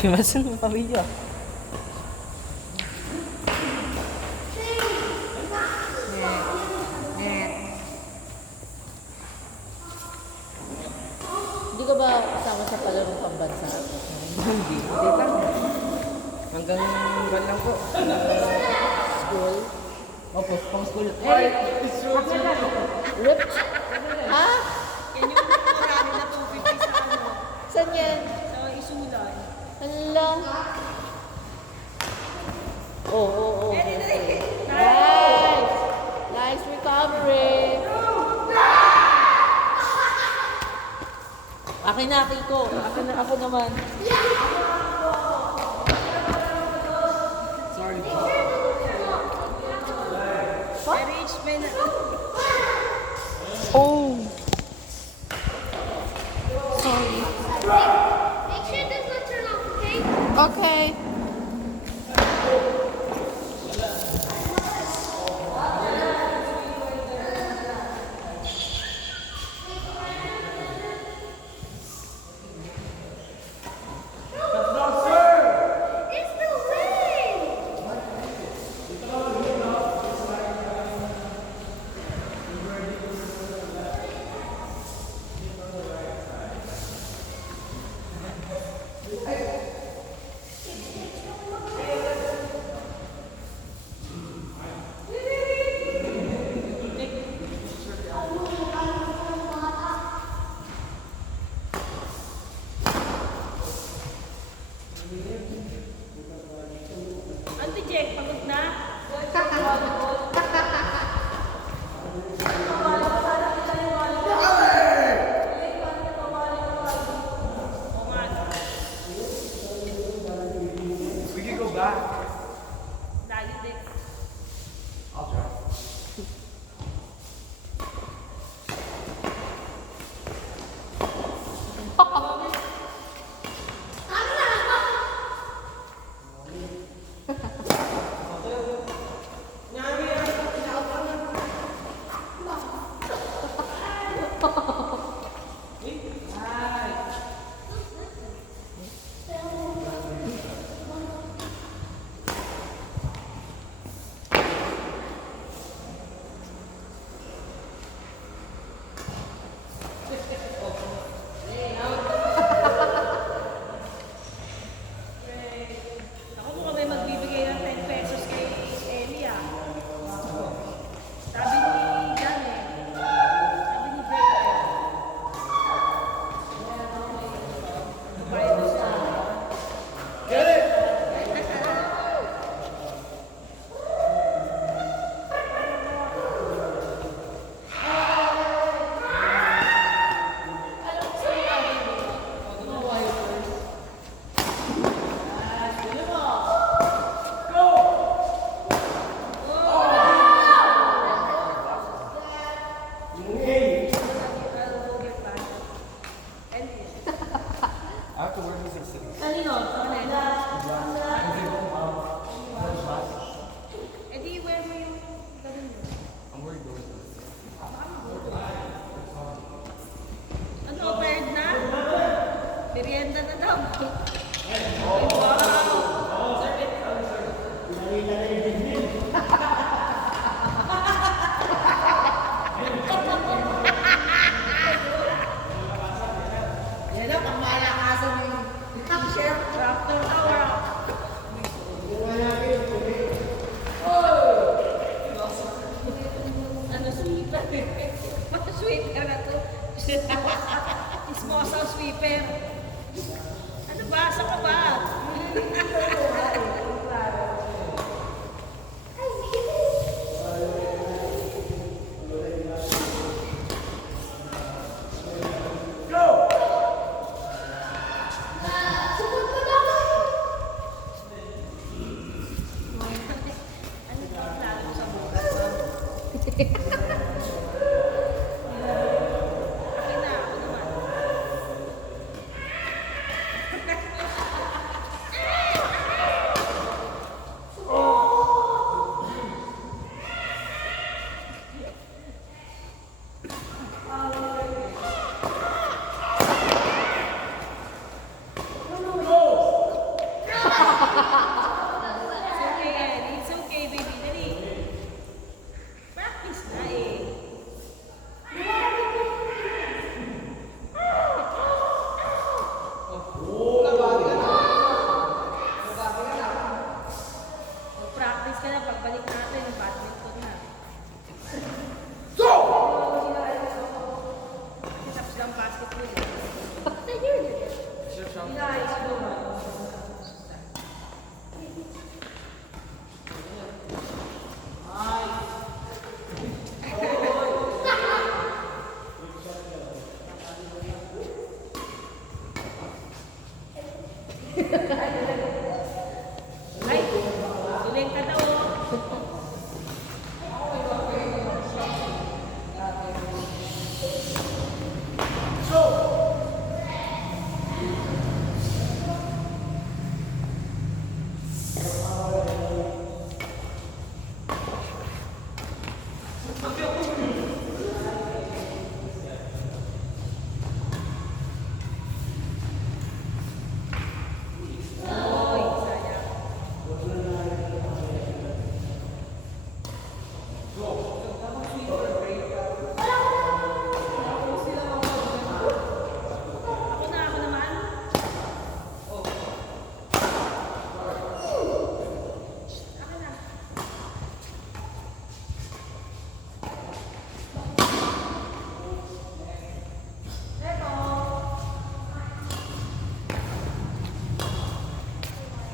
Kimasin mo pamilya. Hindi ka ba kasama sa palarong pambansa? Hindi. Hindi lang. Hanggang ban lang po. School? Opo, pang school. Rip? Ha? Yan yung marami na 250 sa ano, Saan yan? sa isulan. Hala. Oo. Nice! Nice! Nice recovery! Akin na, Kiko. Akin na, ako naman. Sorry. Arrangement na. Oh! Make sure this will turn off, okay? Okay. It's the way! Ate Jack, pagod na? We can go back. Lagi din. I'll try. Ako mukhang may magbibigay ng 10 pesos kay Ellie ah. Sabi ni Jan eh. Sabi ni Bray. Bayad mo siya. Afterwards, we can sit. Kanino? Sa kanila? Eh di, wear mo yung gawin mo. I'm worried about this. Ano, paired na? Merienda na daw. Yan na, pangmalakasan ng share. Tractor hour. Ano, sweeper? Sweeper na to. Ismosa sweeper. Ano ba? Sa ka ba? Ay, tuloy ka daw. Ako naman.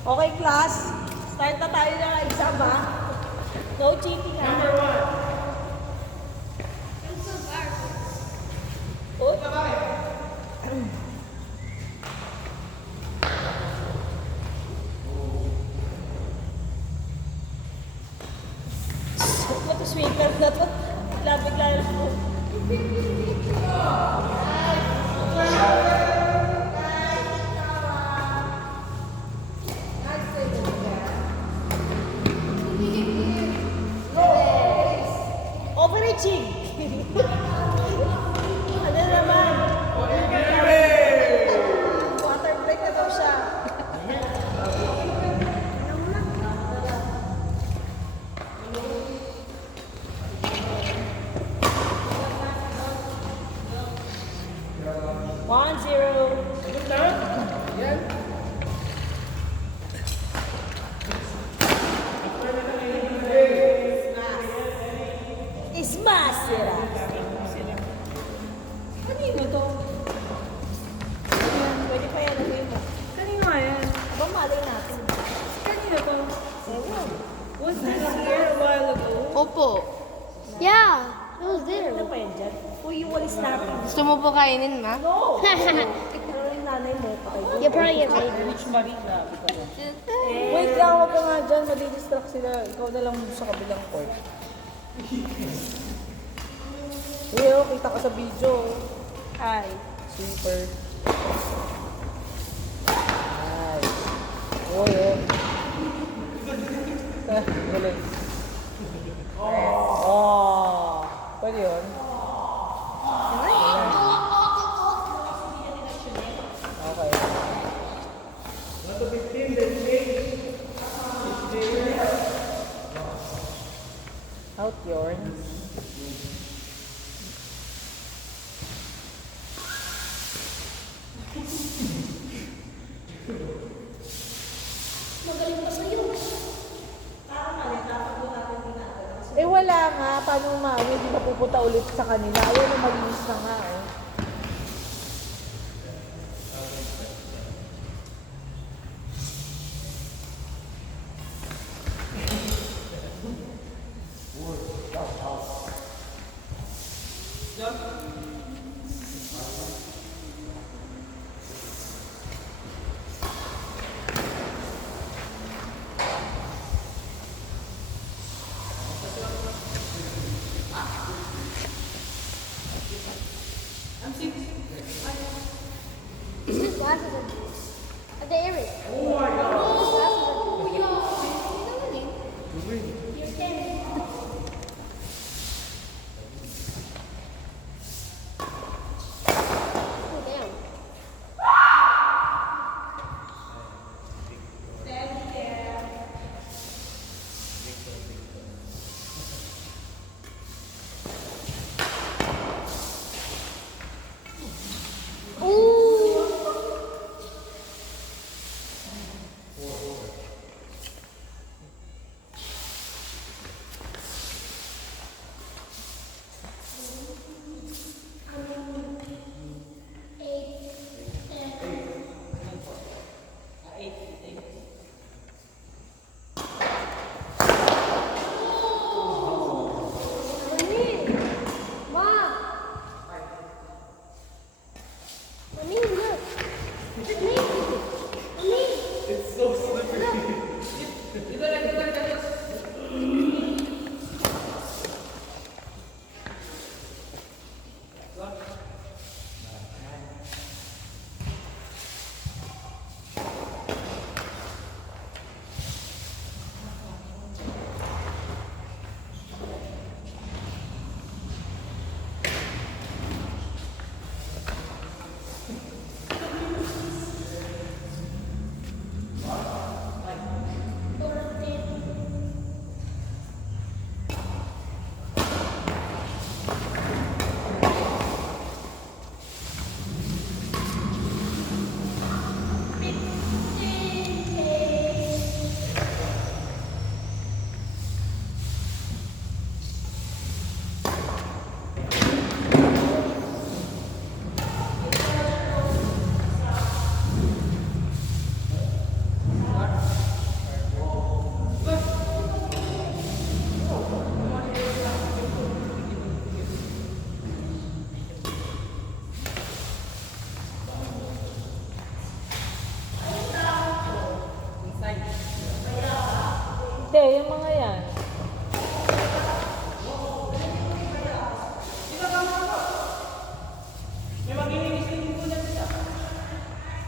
Okay, class. Start na tayo ng exam, ha? No cheating, ha? Number 1. I'm so powerful. Oh. Ito sweeter na to. Bigla po. Overreaching. Ano naman? Water break na daw siya. One, zero. Ismas sila. Kanino to? Ayan, pwede pa yan. Kanino nga yan? Aba, malay natin. Kanino to? Ewan. Was this here a while ago? Opo. Yeah, it was there. Ano pa yan dyan? Uy, yung walis natin. Gusto mo po kainin, ma? No! Pero yung nanay mo, patay. You probably get paid. Rich Marie, grabe ka na. Wait lang, huwag ka nga dyan. Madidistract sila. Ikaw na lang sa kabilang court. Uy, oh, kita ka sa video. Hi. Super. Hi. Uy, oh. Galing. Oh. Pwede yun? Okay. Out yours. Eh wala nga, paano hindi pa pupunta ulit sa kanila? Ayaw na malinis na nga eh. yung mga yan.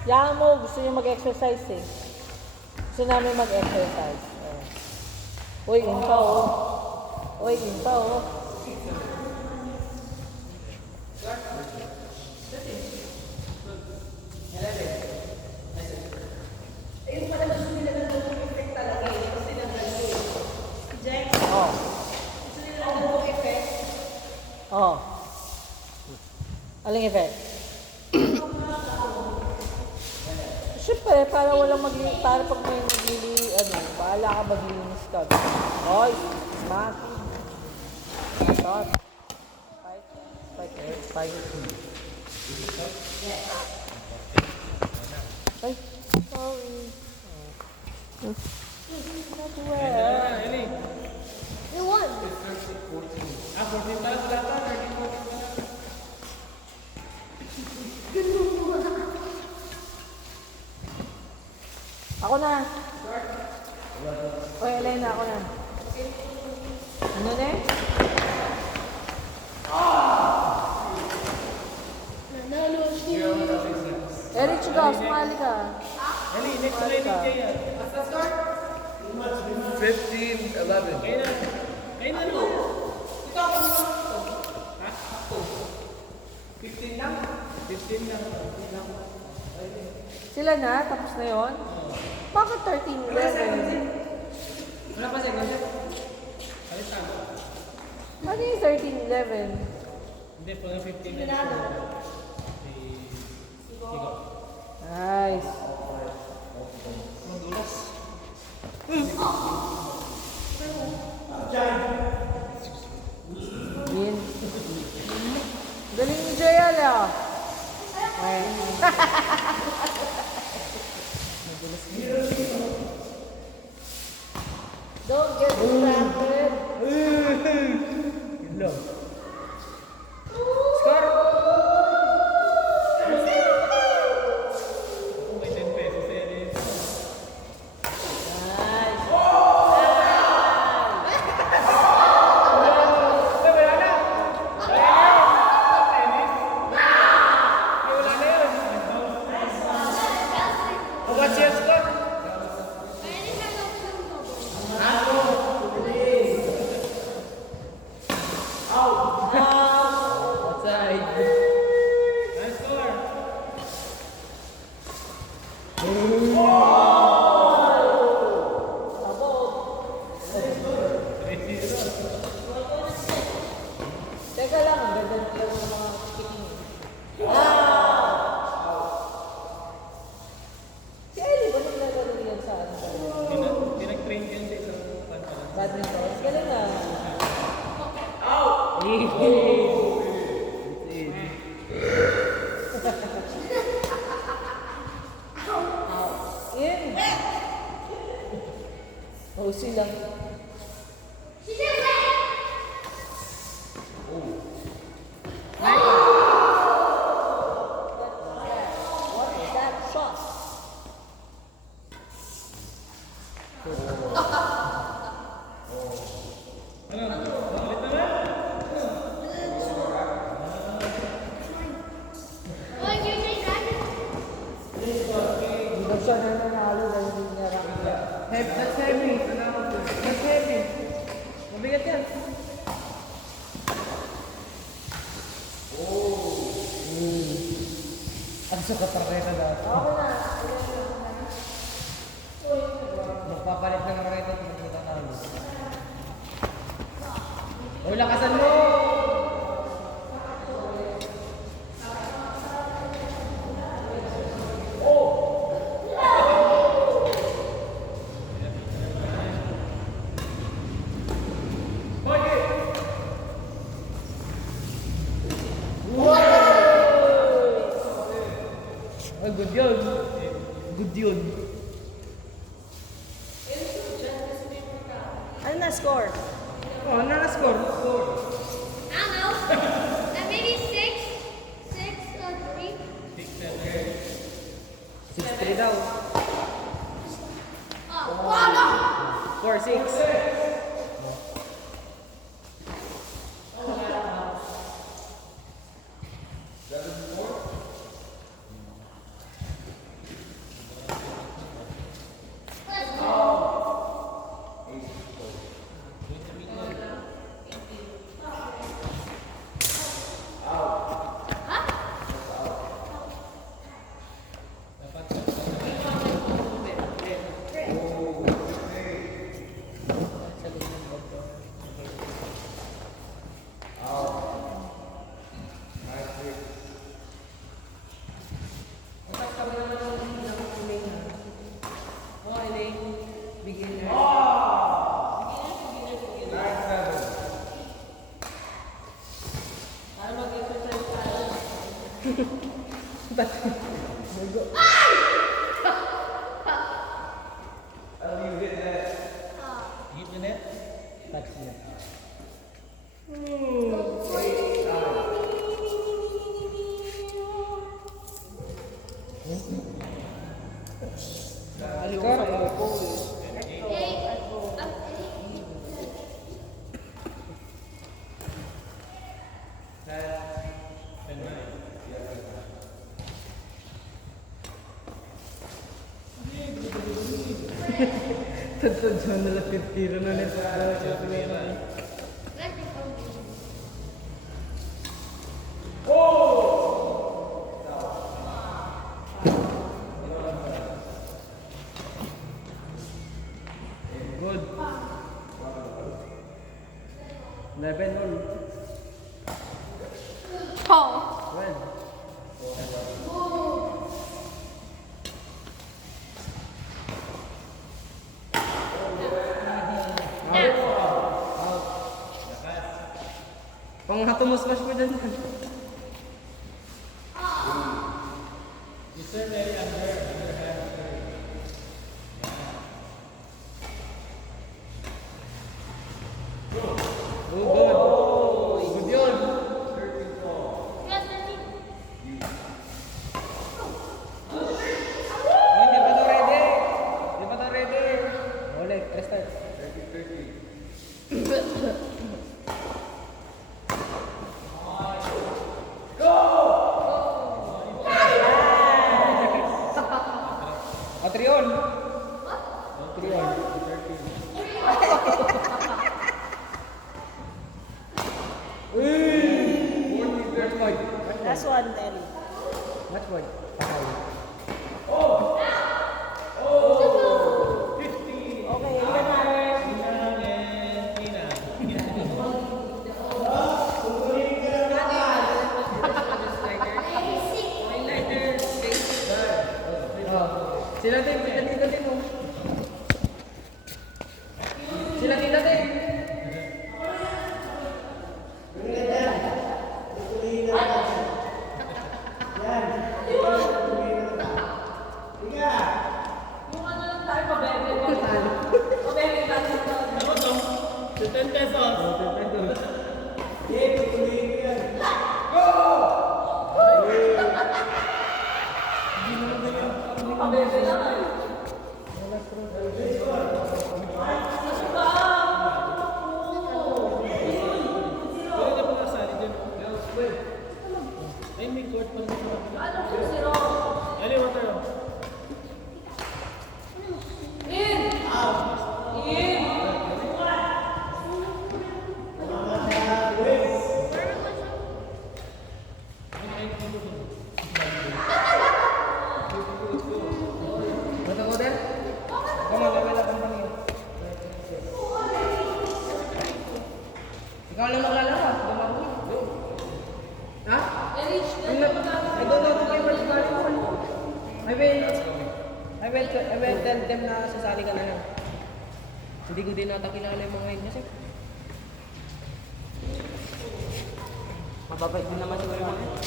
Yan mo, gusto niyo mag-exercise eh. Gusto namin mag-exercise. Uy, in pa oh. Uy, in pa oh. Oh. Aling effect? Siyempre, para walang para pag may bahala ka maglinis ka. Oy, smack. Start. Fight. Ay, sorry. Not well. You won. Ako na. Oy, Elena, ako na. Ano na eh? Eric, sigaw, sumali ka. Eli, next line ni Jaya. 15-11. Ayun na no. 15 lang. Sila na, tapos na yon. Bakit 13-11? Wala pa second. Ano yung 13-11? Hindi, po na 15 minutes. Nice. Win. Galing ni JL ah. Ay. Don't get distracted. Yun lang. Score! May 10 pesos eh. Nice. What's your score? Outside. Nice score. Teka lang, ang ganda ng mga kicking. Si Ellie ba naglalaro yan sa ano? Pinag-train yan sa isang Badminton? Galing na. In. Oh, sila. What is that shot? Oh, you take that? Hindi siya nananalo dahil hindi niya rakita. That's heavy. That's heavy. Mabigat yan. Ang sukat ang reta dati. Ako na. Magpapalit lang ang reta kung hindi tatalo. Uy, lakasan mo! Ay, good yun. Good yun. Ano na score? Oh, na-score. I don't know. Maybe 6 or 3. 6-3 daw. Oh, wow, no. 4-6. Tadtad na lapit tiro na nito. Good. 11 all. Paul. 12. Pang hatumus mas mo dyan. Good yun. Hindi pa to ready. Hindi pa to ready. Ulit, restart. 30. Patreon. Patreon. Match point. Last one, Terry. Match point. Okay, yun na. Sila din, tita din mo. Sila tita din. Ikaw lang maglalaro. Ha? I don't know to play what's going on. I will tell them na sasali ka na lang. Hindi ko din natakilala yung mga yun kasi. Mababait din naman siguro yung mga yun.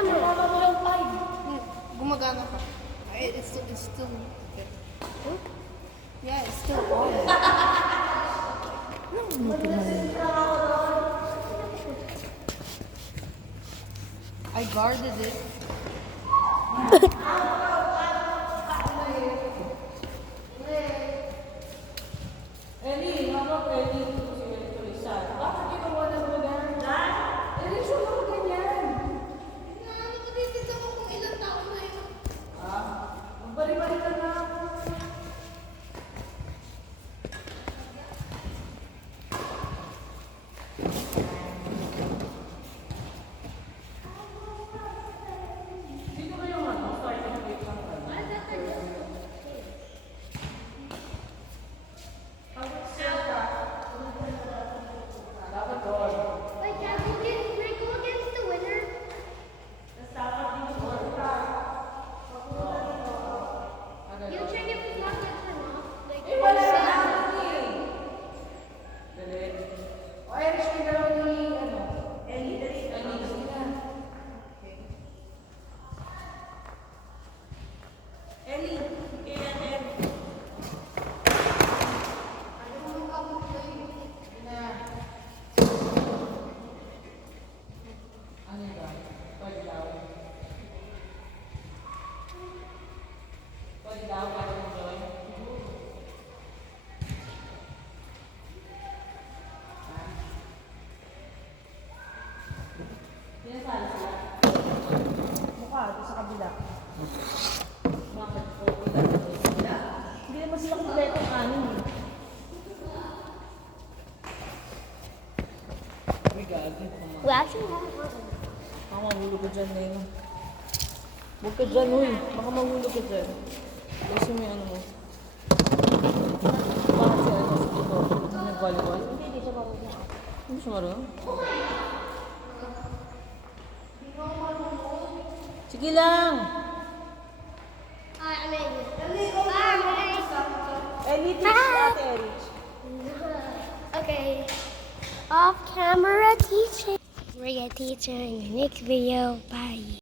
camera. Gumagana pa. It's still okay. Yeah, it's still on. I guarded it. Ellie, habang Ellie ito si Tulisan. Bakit ginawa na mo ganyan? Ellie, siya mo ganyan. Nakakatitignan ko kung ilang taon na yun. Magbalik-balik ka na. Sino ba yung starting date lang ka? Wait, Dad, can I go against the winner? You check if it's not good or not. Like, Wala na Dali. O, Irish, may dalawa ni, Ellie, dali. Ellie, sige na. Ellie, kailan Ellie? Ano ba? Pwede daw. Pwede daw, para mag-join. Sinasali sila. Mukha, ito sa kabila. Bakit po? Hindi naman sila kumpletong anin eh. Uy, gago. we actually have one. Baka mahulog ka dyan, Nena. Huwag ka dyan, uy. Baka mahulog ka dyan. Kasi may ano mo. Bakit si ano si Tito? Nag-volleyball? Hindi siya marunong. Hindi siya marunong? Sige lang! I'm in. Ellie, teach si Ate Erich. Okay. Off camera teaching. We're gonna teach her in the next video. Bye.